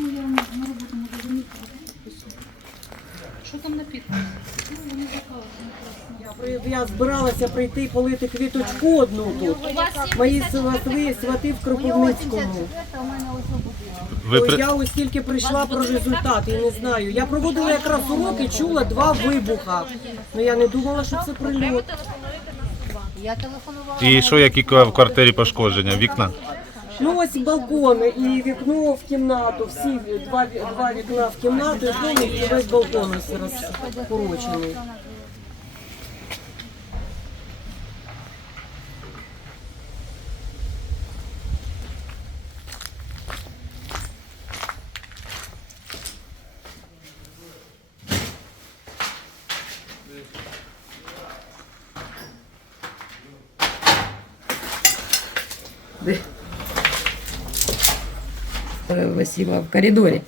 Ну, я на роботу не зазвонила. Що там на підпис? Ну, вони заказали. Я збиралася прийти полити квіточку одну тут. Мої свати, свати в Кропивницькому. Ви при- я ось тільки прийшла про результат, я не знаю. Я проводила якраз уроки, чула два вибуха. але я не думала, що це прильот. Я. І що, які в квартирі пошкодження? Вікна? Ну ось балкон і вікно в кімнату. Всі два, два вікна в кімнату, і повністю весь балкон ось розкорочений. Васила в коридоре.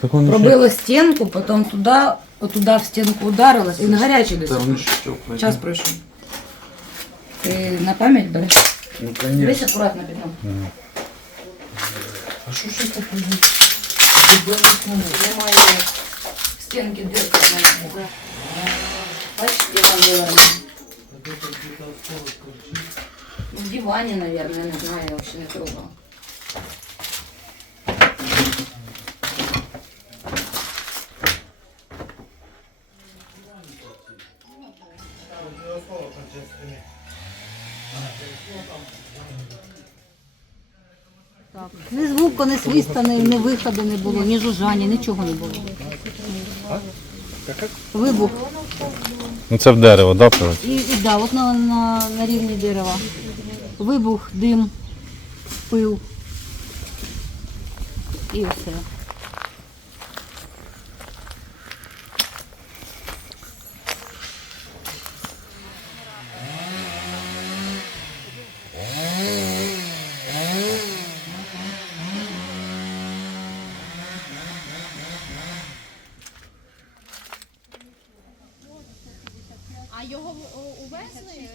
Так он Пробила стенку, потом туда, вот туда в стенку ударилась. И на горячий до сих пор. Час пройшов. Ти на пам'ять береш? Ну, Дивись акуратно бігом. А що ж це таке? Немає в стінки дирка. знаєте. Бачиш, Іван вивернув. В дивані, наверное, не знаю, я вообще не трогала. Ні звуку, ні свиста, ні, ні виходу не було, ні жужжання, нічого не було. Вибух. Ну це в дерево, да, прилетіло? І, і да, от на, на, на рівні дерева. Вибух, дим, пил. І все. Його увезли?